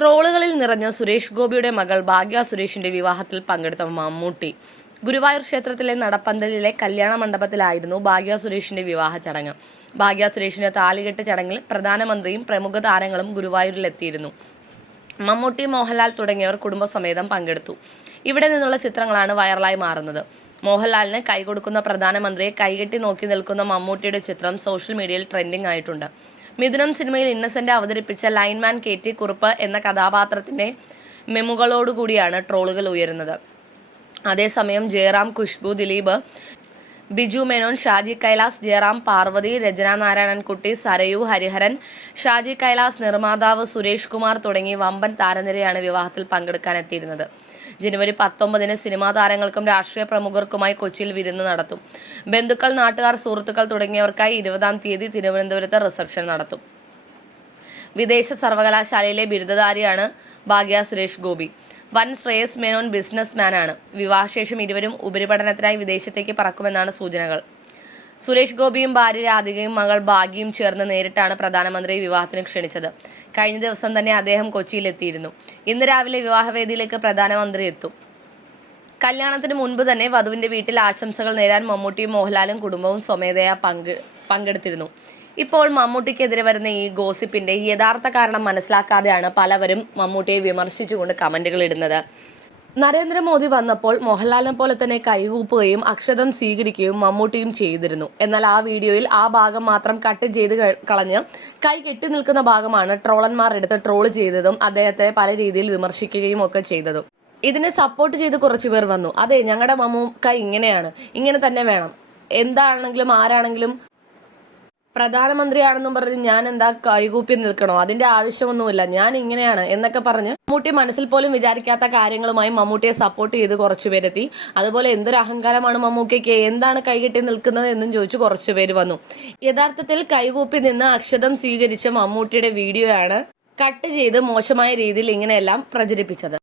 ട്രോളുകളിൽ നിറഞ്ഞ സുരേഷ് ഗോപിയുടെ മകൾ ഭാഗ്യ സുരേഷിന്റെ വിവാഹത്തിൽ പങ്കെടുത്ത മമ്മൂട്ടി. ഗുരുവായൂർ ക്ഷേത്രത്തിലെ നടപ്പന്തലിലെ കല്യാണ മണ്ഡപത്തിലായിരുന്നു ഭാഗ്യ സുരേഷിന്റെ വിവാഹ ചടങ്ങ്. ഭാഗ്യ സുരേഷിന്റെ താലികെട്ട് ചടങ്ങിൽ പ്രധാനമന്ത്രിയും പ്രമുഖ താരങ്ങളും ഗുരുവായൂരിലെത്തിയിരുന്നു. മമ്മൂട്ടി മോഹൻലാൽ തുടങ്ങിയവർ കുടുംബസമേതം പങ്കെടുത്തു. ഇവിടെ നിന്നുള്ള ചിത്രങ്ങളാണ് വൈറലായി മാറുന്നത്. മോഹൻലാലിന് കൈകൊടുക്കുന്ന പ്രധാനമന്ത്രിയെ കൈകെട്ടി നോക്കി നിൽക്കുന്ന മമ്മൂട്ടിയുടെ ചിത്രം സോഷ്യൽ മീഡിയയിൽ ട്രെൻഡിംഗ് ആയിട്ടുണ്ട്. മിഥുനം സിനിമയിൽ ഇന്നസെന്റ് അവതരിപ്പിച്ച ലൈൻമാൻ കെ ടി കുറുപ്പ് എന്ന കഥാപാത്രത്തിന്റെ മെമുകളോടുകൂടിയാണ് ട്രോളുകൾ ഉയരുന്നത്. അതേസമയം ജയറാം ഖുഷ്ബു ദിലീപ് ബിജു മേനോൻ ഷാജി കൈലാസ് ജയറാം പാർവതി രചന നാരായണൻകുട്ടി സരയു ഹരിഹരൻ ഷാജി കൈലാസ് നിർമ്മാതാവ് സുരേഷ് കുമാർ തുടങ്ങി വമ്പൻ താരനിരയാണ് വിവാഹത്തിൽ പങ്കെടുക്കാനെത്തിയിരുന്നത് ജനുവരി പത്തൊമ്പതിന് സിനിമാ താരങ്ങൾക്കും രാഷ്ട്രീയ പ്രമുഖർക്കുമായി കൊച്ചിയിൽ വിരുന്ന് നടത്തും. ബന്ധുക്കൾ നാട്ടുകാർ സുഹൃത്തുക്കൾ തുടങ്ങിയവർക്കായി ഇരുപതാം തീയതി തിരുവനന്തപുരത്ത് റിസപ്ഷൻ നടത്തും. വിദേശ സർവകലാശാലയിലെ ബിരുദധാരിയാണ് ഭാഗ്യ സുരേഷ് ഗോപി. വൻ ശ്രേയസ് മേനോൻ ബിസിനസ്മാനാണ് വിവാഹശേഷം ഇരുവരും ഉപരിപഠനത്തിനായി വിദേശത്തേക്ക് പറക്കുമെന്നാണ് സൂചനകൾ. സുരേഷ് ഗോപിയും ഭാര്യ രാധികയും മകൾ ഭാഗ്യയും ചേർന്ന് നേരിട്ടാണ് പ്രധാനമന്ത്രി വിവാഹത്തിന് ക്ഷണിച്ചത്. കഴിഞ്ഞ ദിവസം തന്നെ അദ്ദേഹം കൊച്ചിയിലെത്തിയിരുന്നു ഇന്ന് രാവിലെ വിവാഹവേദിയിലേക്ക് പ്രധാനമന്ത്രി എത്തും. കല്യാണത്തിന് മുൻപ് തന്നെ വധുവിന്റെ വീട്ടിൽ ആശംസകൾ നേരാൻ മമ്മൂട്ടിയും മോഹൻലാലും കുടുംബവും സ്വമേധയാ പങ്ക് പങ്കെടുത്തിരുന്നു. ഇപ്പോൾ മമ്മൂട്ടിക്കെതിരെ വരുന്ന ഈ ഗോസിപ്പിന്റെ യഥാർത്ഥ കാരണം മനസ്സിലാക്കാതെയാണ് പലവരും മമ്മൂട്ടിയെ വിമർശിച്ചുകൊണ്ട് കമന്റുകൾ ഇടുന്നത്. നരേന്ദ്രമോദി വന്നപ്പോൾ മോഹൻലാലിനെ പോലെ തന്നെ കൈകൂപ്പുകയും അക്ഷതം സ്വീകരിക്കുകയും മമ്മൂട്ടിയും ചെയ്തിരുന്നു. എന്നാൽ ആ വീഡിയോയിൽ ആ ഭാഗം മാത്രം കട്ട് ചെയ്ത് കളഞ്ഞ് കൈ കെട്ടി നിൽക്കുന്ന ഭാഗമാണ് ട്രോളന്മാർ എടുത്ത് ട്രോൾ ചെയ്തതും അദ്ദേഹത്തെ പല രീതിയിൽ വിമർശിക്കുകയും ഒക്കെ ചെയ്തതും. ഇതിനെ സപ്പോർട്ട് ചെയ്ത് കുറച്ചു പേർ വന്നു. അതെ ഞങ്ങളുടെ മമ്മൂക്ക ഇങ്ങനെയാണ്. ഇങ്ങനെ തന്നെ വേണം. എന്താണെങ്കിലും ആരാണെങ്കിലും പ്രധാനമന്ത്രിയാണെന്നും പറഞ്ഞ് ഞാൻ എന്താ കൈകൂപ്പി നിൽക്കണോ? അതിന്റെ ആവശ്യമൊന്നുമില്ല. ഞാൻ ഇങ്ങനെയാണ് എന്നൊക്കെ പറഞ്ഞ് മമ്മൂട്ടി മനസ്സിൽ പോലും വിചാരിക്കാത്ത കാര്യങ്ങളുമായി മമ്മൂട്ടിയെ സപ്പോർട്ട് ചെയ്ത് കുറച്ചു പേരെത്തി. അതുപോലെ എന്തൊരു അഹങ്കാരമാണ് മമ്മൂക്കയ്ക്ക്? എന്താണ് കൈകെട്ടി നിൽക്കുന്നത് എന്നും ചോദിച്ചു കുറച്ചു പേര് വന്നു. യഥാർത്ഥത്തിൽ കൈകൂപ്പി നിന്ന് അക്ഷതം സ്വീകരിച്ച മമ്മൂട്ടിയുടെ വീഡിയോയാണ് കട്ട് ചെയ്ത് മോശമായ രീതിയിൽ ഇങ്ങനെയെല്ലാം പ്രചരിപ്പിച്ചത്.